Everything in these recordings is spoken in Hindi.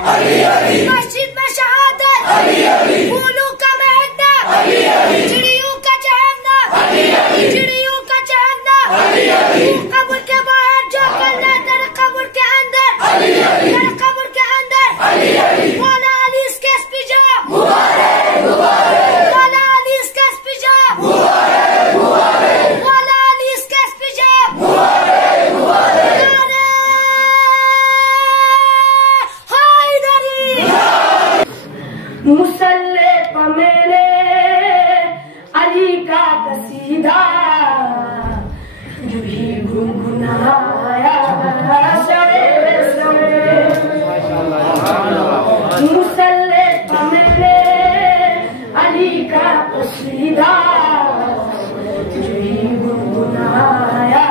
मस्जिद में शहादत, फूलों का महंगा, चिड़ियों का चहकना, चिड़ियों का चहकना, कब्र के बाहर जो करना तेरे कब्र के अंदर, तेरे कब्र के अंदर, मौला अली इसके पिजा, मौला अली इसके पिजा, मौला अली इसके पिजा, मुसल्ले पर मेरे अली का कसीदा यूं ही गुनगुनाया सवेरे सवेरे। मुसल्ले पर मेरे अली का कसीदा यूं ही गुनगुनाया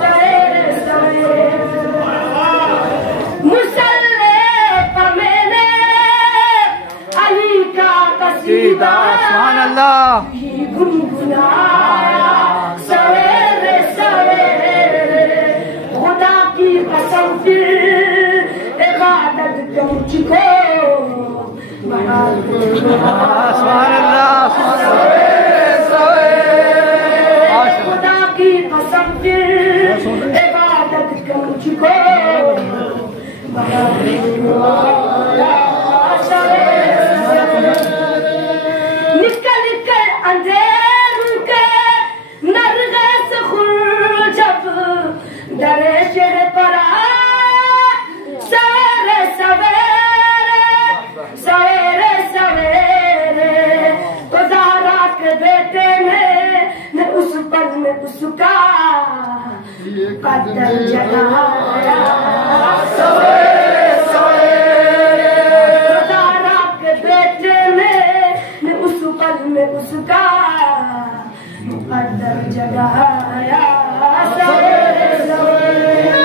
सवेरे सवेरे। सीधा सुभान अल्लाह गुनगुनाया सवेरे सवेरे। खुदा की कसम फिर इबादत को मुझको बना सुभान अल्लाह खुदा की कसम फिर इबादत को मुझको बना अंधेरों के नरगे से खुल जब डरे शेर पर सवेरे सवेरे सवेरे सवेरे। तो ज़हरा के बेटे ने उस पल में उसका कदर जगाया सवेरे सवेरे। तो ज़हरा के बेटे ने उस पल में उसका मुकद्दर जगाया सवेरे सवेरे।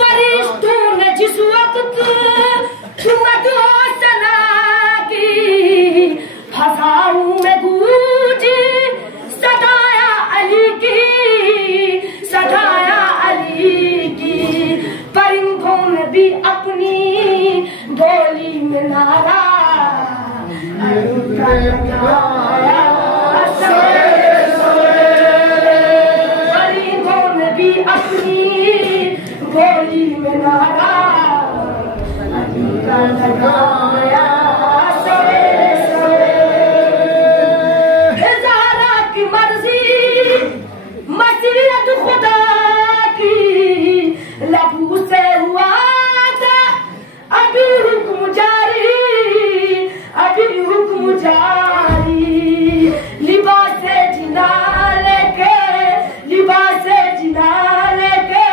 फरिश्तों ने जिस वक्त सना की फसाऊं में गूंजी सदाया अली की, सदाया अली की। परिंदों ने भी अपनी डोली में नारा लगाया सवेरे सवेरे। परिंदों ने भी अपनी गोली में नारा लगाया सवेरे सवेरे। ज़हरा की मर्जी मसीहत खुदा की लबू से हुआ था अभी हुक्म जारी, अभी हुक्म जारी। लिबास जिना लेके, लिबास जिना लेके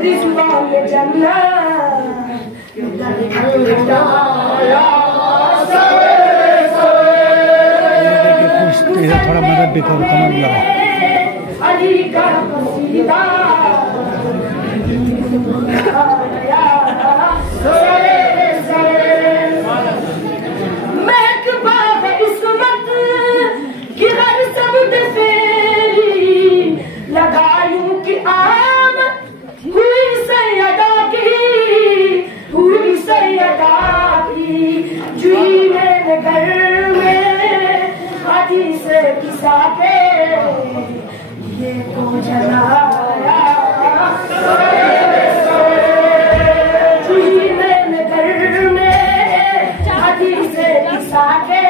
रिज़वान जन्नत सवेरे सवेरे। थोड़ा मदद भी करो तमाम लगा अली का कसीदा सवेरे सवेरे। महक बाग इस्मत की हर शब्द फेरी लगायूं कि आमद हुई सैयदा की, हुई सैयदा की। जुई मेरे घर में हदीस किसा के ये को जलाया साके